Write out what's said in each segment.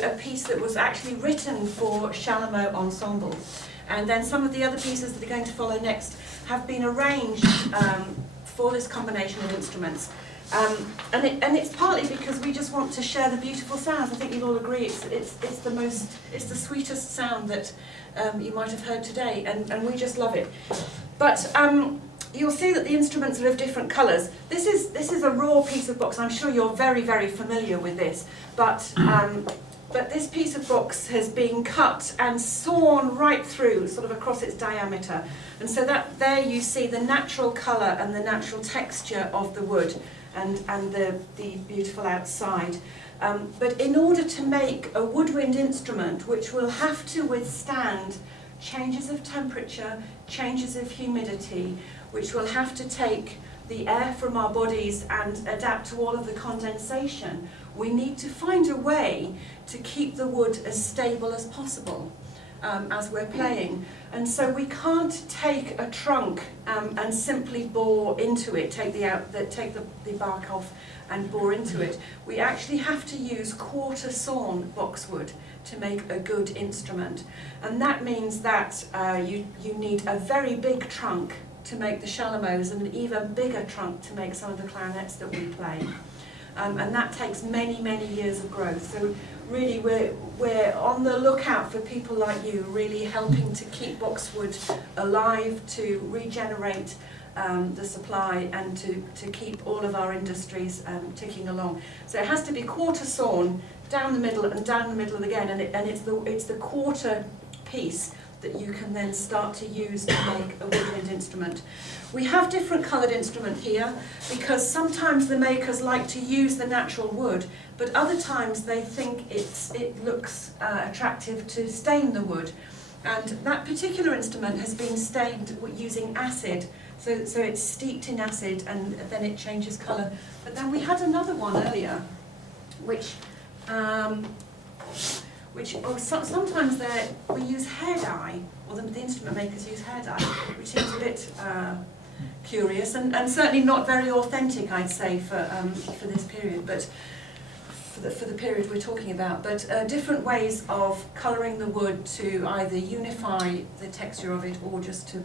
a piece that was actually written for Chalumeaux ensemble. And then some of the other pieces that are going to follow next have been arranged for this combination of instruments. And it's partly because we just want to share the beautiful sounds. I think you'll all agree it's the sweetest sound that you might have heard today, and we just love it. But you'll see that the instruments are of different colours. This is a raw piece of box. I'm sure you're very, very familiar with this, but this piece of box has been cut and sawn right through, sort of across its diameter. And so that there you see the natural colour and the natural texture of the wood and the beautiful outside. But in order to make a woodwind instrument which will have to withstand changes of temperature, changes of humidity, which will have to take the air from our bodies and adapt to all of the condensation, we need to find a way to keep the wood as stable as possible as we're playing. And so we can't take a trunk and simply bore into it, take the bark off and bore into it. We actually have to use quarter sawn boxwood to make a good instrument. And that means that you need a very big trunk to make the chalumeaux and an even bigger trunk to make some of the clarinets that we play. And that takes many, many years of growth. So really we're on the lookout for people like you, really helping to keep boxwood alive, to regenerate the supply and to keep all of our industries ticking along. So it has to be quarter sawn, down the middle and down the middle again, and it's the quarter piece that you can then start to use to make a woodwind instrument. We have different coloured instrument here because sometimes the makers like to use the natural wood, but other times they think it looks attractive to stain the wood. And that particular instrument has been stained using acid, so it's steeped in acid and then it changes colour. But then we had another one earlier, which sometimes we use hair dye, or the instrument makers use hair dye, which seems a bit curious and certainly not very authentic, I'd say, for this period, but for the period we're talking about. But different ways of colouring the wood to either unify the texture of it or just to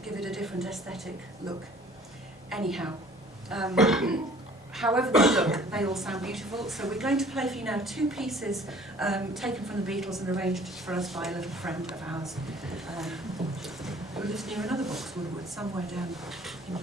give it a different aesthetic look. Anyhow. However they look, they all sound beautiful. So we're going to play for you now two pieces taken from the Beatles and arranged for us by a little friend of ours who lives near another boxwood wood somewhere down in the